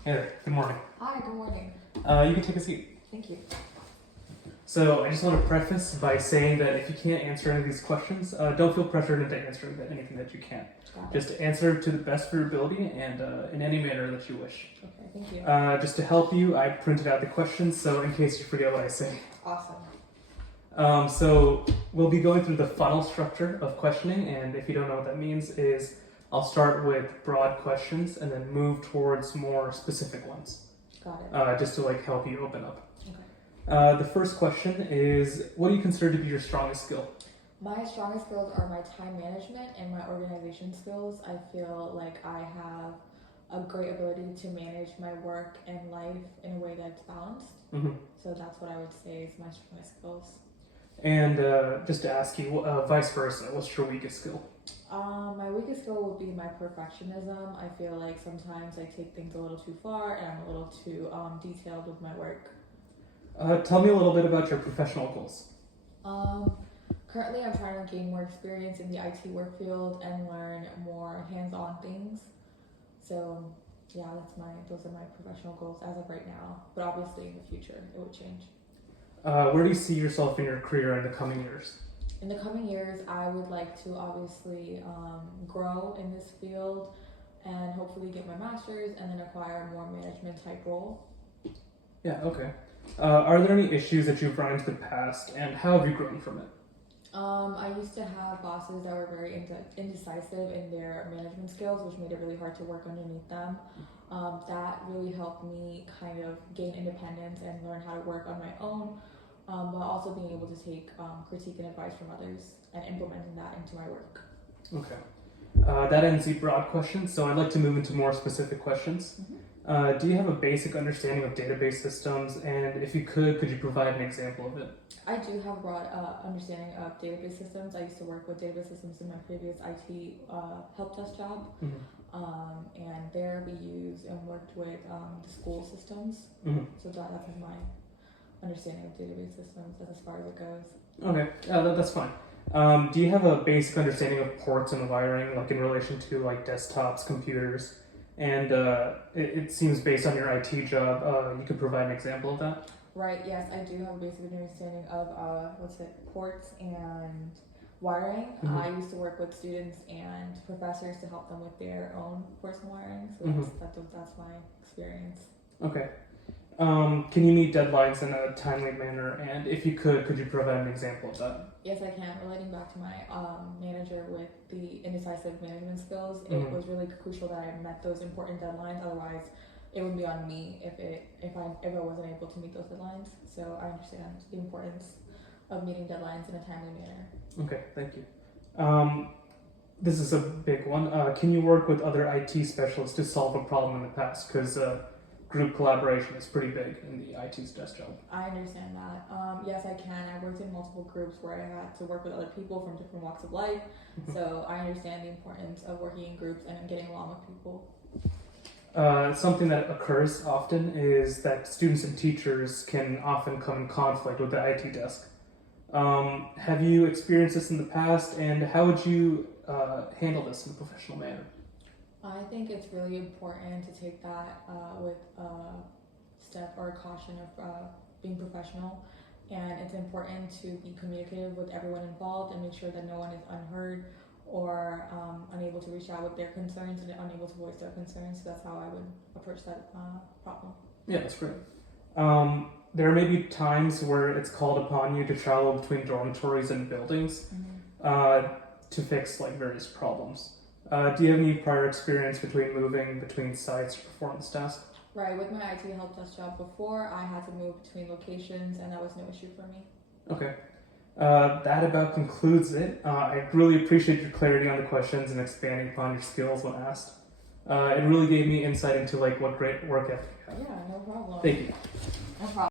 Hey there, good morning. Hi, good morning. You can take a seat. Thank you. So I just want to preface by saying that if you can't answer any of these questions, don't feel pressured into answering anything that you can. Got it. Just answer to the best of your ability and in any manner that you wish. Okay, thank you. Just to help you, I printed out the questions, so in case you forget what I say. Awesome. So we'll be going through the funnel structure of questioning, and if you don't know what that means, is I'll start with broad questions and then move towards more specific ones, Got it. just to help you open up. Okay. The first question is, what do you consider to be your strongest skill? My strongest skills are my time management and my organization skills. I feel like I have a great ability to manage my work and life in a way that's balanced. Mm-hmm. So that's what I would say is my strongest skills. And just to ask you, vice versa, what's your weakest skill? My weakest skill would be my perfectionism. I feel like sometimes I take things a little too far and I'm a little too detailed with my work. Tell me a little bit about your professional goals. Currently, I'm trying to gain more experience in the IT work field and learn more hands-on things. So, yeah, those are my professional goals as of right now. But obviously, in the future, it would change. Where do you see yourself in your career in the coming years? In the coming years, I would like to obviously grow in this field and hopefully get my master's and then acquire a more management type role. Yeah, okay. Are there any issues that you've run into in the past, and how have you grown from it? I used to have bosses that were very indecisive in their management skills, which made it really hard to work underneath them. That really helped me kind of gain independence and learn how to work on my own, while also being able to take critique and advice from others and implementing that into my work. Okay. That ends the broad questions, so I'd like to move into more specific questions. Mm-hmm. Do you have a basic understanding of database systems, and if you could you provide an example of it? I do have a broad understanding of database systems. I used to work with database systems in my previous IT help desk job. Mm-hmm. And there we used and worked with the school systems. Mm-hmm. So that's my understanding of database systems as far as it goes. Okay, that's fine. Do you have a basic understanding of ports and wiring, like in relation to desktops, computers? And it seems based on your IT job, you could provide an example of that? Right, yes, I do have a basic understanding of ports and wiring. Mm-hmm. I used to work with students and professors to help them with their own ports and wiring, so Mm-hmm. that's my experience. Okay. Can you meet deadlines in a timely manner? And if you could you provide an example of that? Yes, I can. Relating back to my manager with the indecisive management skills, Mm-hmm. it was really crucial that I met those important deadlines. Otherwise, it would be on me if I wasn't able to meet those deadlines. So I understand the importance of meeting deadlines in a timely manner. Okay, thank you. This is a big one. Can you work with other IT specialists to solve a problem in the past? Because group collaboration is pretty big in the IT's desk job. I understand that. Yes, I can. I worked in multiple groups where I had to work with other people from different walks of life. Mm-hmm. So I understand the importance of working in groups and getting along with people. Something that occurs often is that students and teachers can often come in conflict with the IT desk. Have you experienced this in the past, and how would you handle this in a professional manner? I think it's really important to take that with a step or a caution of being professional, and it's important to be communicative with everyone involved and make sure that no one is unheard or unable to reach out with their concerns and unable to voice their concerns. So that's how I would approach that problem. Yeah, that's great. There may be times where it's called upon you to travel between dormitories and buildings to fix various problems. Do you have any prior experience moving between sites to perform this task? Right, with my IT help desk job before, I had to move between locations and that was no issue for me. Okay. That about concludes it. I really appreciate your clarity on the questions and expanding upon your skills when asked. It really gave me insight into what great work ethic you have. Yeah, no problem. Thank you. No problem.